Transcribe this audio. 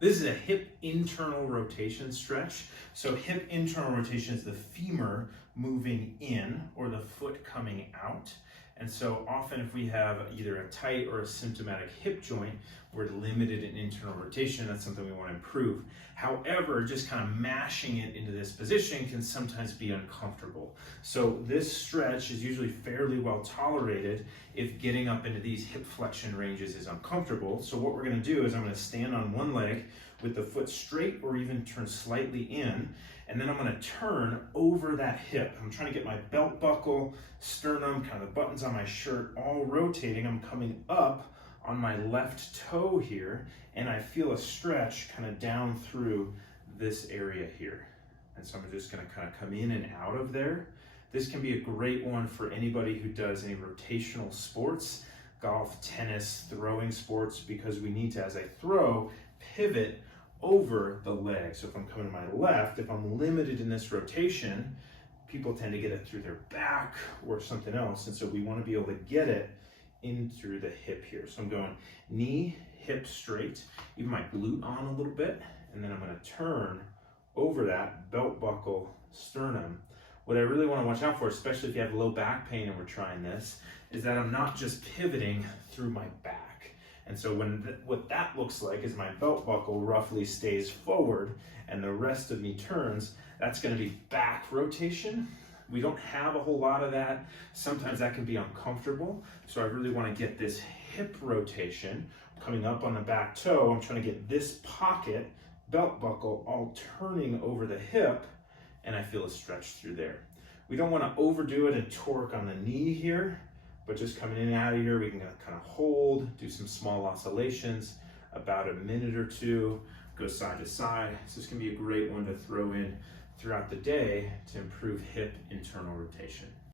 This is a hip internal rotation stretch. So hip internal rotation is the femur moving in or the foot coming out. And so often if we have either a tight or a symptomatic hip joint, we're limited in internal rotation. That's something we want to improve. However, just kind of mashing it into this position can sometimes be uncomfortable. So this stretch is usually fairly well tolerated if getting up into these hip flexion ranges is uncomfortable. So what we're going to do is I'm going to stand on one leg with the foot straight or even turn slightly in, and then I'm going to turn over that hip. I'm trying to get my belt buckle, sternum, kind of the buttons on my shirt all rotating. I'm coming up on my left toe here, and I feel a stretch kind of down through this area here. And so I'm just going to kind of come in and out of there. This can be a great one for anybody who does any rotational sports, golf, tennis, throwing sports, because we need to, as I throw, pivot over the leg. So if I'm coming to my left, if I'm limited in this rotation, people tend to get it through their back or something else. And so we want to be able to get it in through the hip here. So I'm going knee, hip straight, even my glute on a little bit, and then I'm going to turn over that belt buckle, sternum. What I really want to watch out for, especially if you have low back pain and we're trying this, is that I'm not just pivoting through my back. And so what that looks like is my belt buckle roughly stays forward and the rest of me turns. That's going to be back rotation. We don't have a whole lot of that. Sometimes that can be uncomfortable. So I really want to get this hip rotation coming up on the back toe. I'm trying to get this pocket, belt buckle, all turning over the hip, and I feel a stretch through there. We don't want to overdo it and torque on the knee here, but just coming in and out of here, we can kind of hold, do some small oscillations, about a minute or two, go side to side. So this can be a great one to throw in throughout the day to improve hip internal rotation.